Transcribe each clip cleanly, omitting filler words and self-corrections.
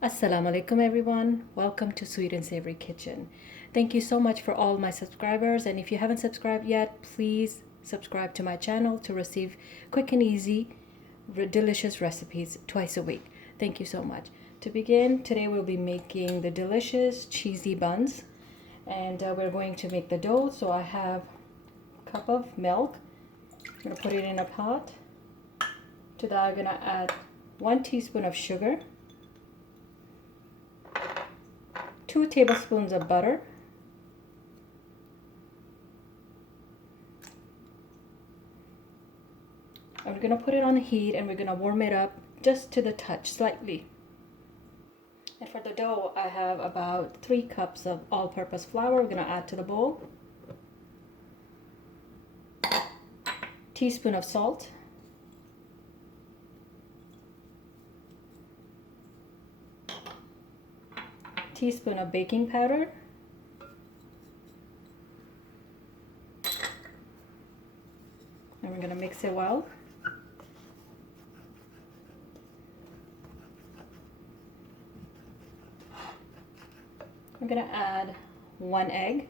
Assalamu alaikum everyone. Welcome to Sweet and Savory Kitchen. Thank you so much for all my subscribers, and if you haven't subscribed yet, please subscribe to my channel to receive quick and easy delicious recipes twice a week. Thank you so much. To begin, today we'll be making the delicious cheesy buns, and we're going to make the dough. So I have a cup of milk. I'm going to put it in a pot. To that I'm going to add 1 teaspoon of sugar, 2 tablespoons of butter, I'm going to put it on heat and we're going to warm it up just to the touch slightly. And for the dough, I have about 3 cups of all-purpose flour we're going to add to the bowl. Teaspoon of salt. Teaspoon of baking powder. And we're going to mix it well. I'm going to add 1 egg.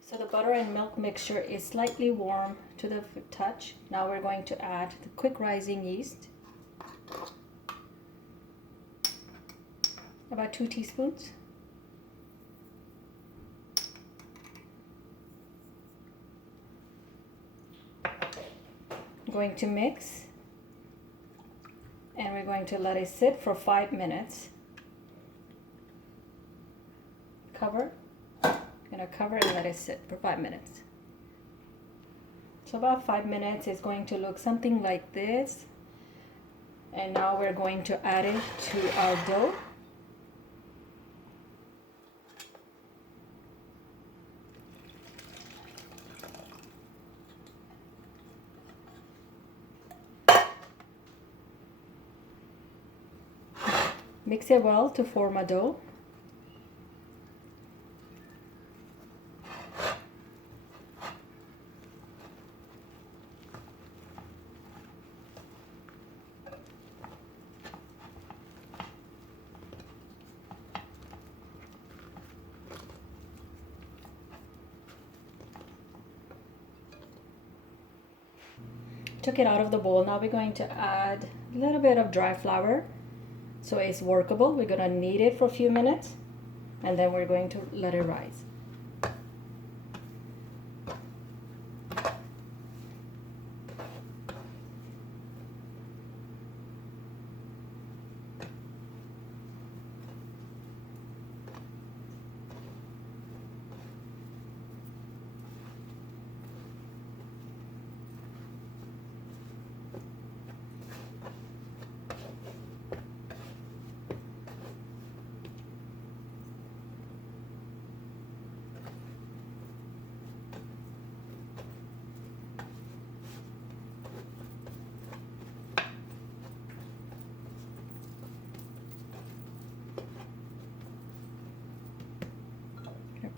So the butter and milk mixture is slightly warm to the touch. Now we're going to add the quick rising yeast. About 2 teaspoons. I'm going to mix, and we're going to let it sit for 5 minutes. Cover. I'm going to cover and let it sit for 5 minutes. So about 5 minutes, it's going to look something like this. And now we're going to add it to our dough. Mix it well to form a dough. Took it out of the bowl. Now we're going to add a little bit of dry flour so it's workable. We're going to knead it for a few minutes and then we're going to let it rise.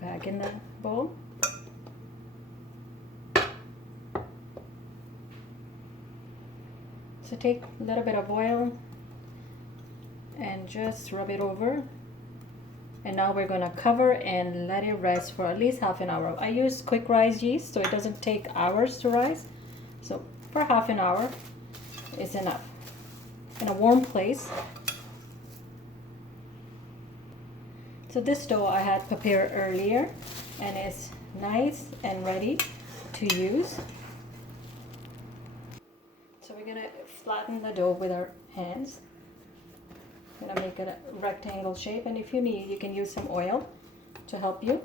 Back in the bowl. So take a little bit of oil and just rub it over. And now we're going to cover and let it rest for at least half an hour. I use quick rise yeast so it doesn't take hours to rise. So for half an hour is enough. In a warm place. So this dough I had prepared earlier and it's nice and ready to use. So we're going to flatten the dough with our hands. I'm going to make it a rectangle shape, and if you need, you can use some oil to help you.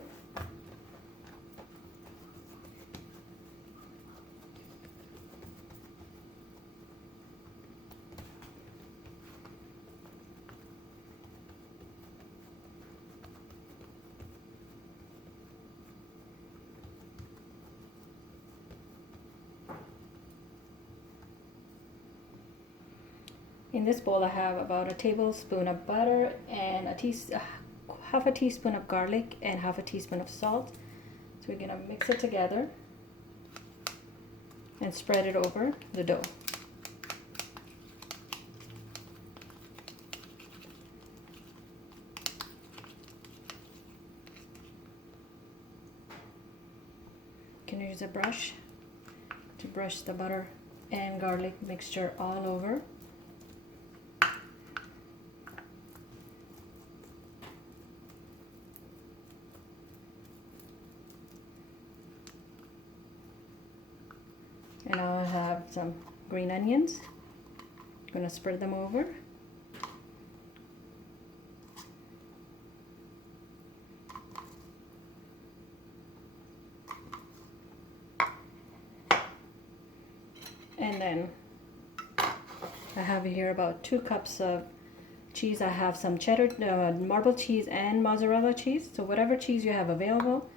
In this bowl I have about a tablespoon of butter and half a teaspoon of garlic and half a teaspoon of salt. So we're gonna mix it together and spread it over the dough. You can use a brush to brush the butter and garlic mixture all over. And I'll have some green onions. I'm gonna spread them over. And then I have here about 2 cups of cheese. I have some cheddar, marble cheese and mozzarella cheese. So whatever cheese you have available,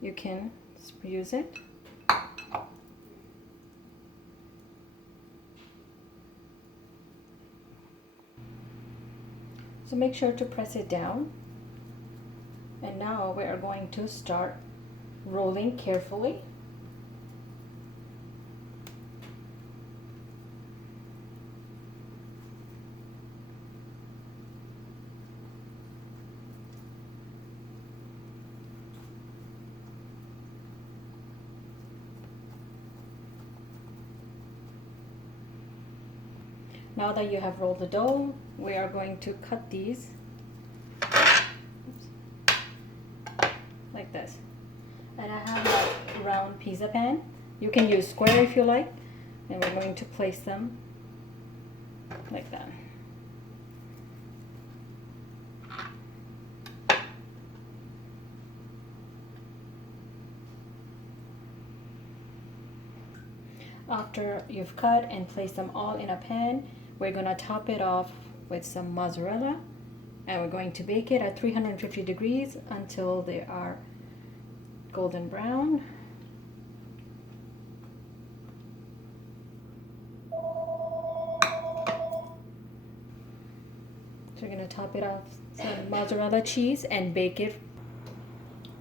you can use it. So make sure to press it down. And now we are going to start rolling carefully. Now that you have rolled the dough, we are going to cut these like this. And I have a round pizza pan. You can use square if you like. And we're going to place them like that. After you've cut and placed them all in a pan, we're going to top it off with some mozzarella, and we're going to bake it at 350 degrees until they are golden brown. So we're going to top it off some mozzarella cheese and bake it.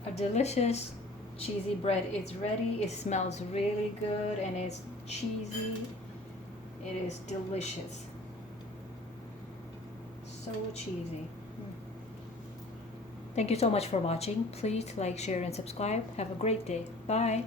A delicious cheesy bread is ready. It smells really good and it's cheesy. It is delicious. So cheesy. Thank you so much for watching. Please like, share, and subscribe. Have a great day. Bye.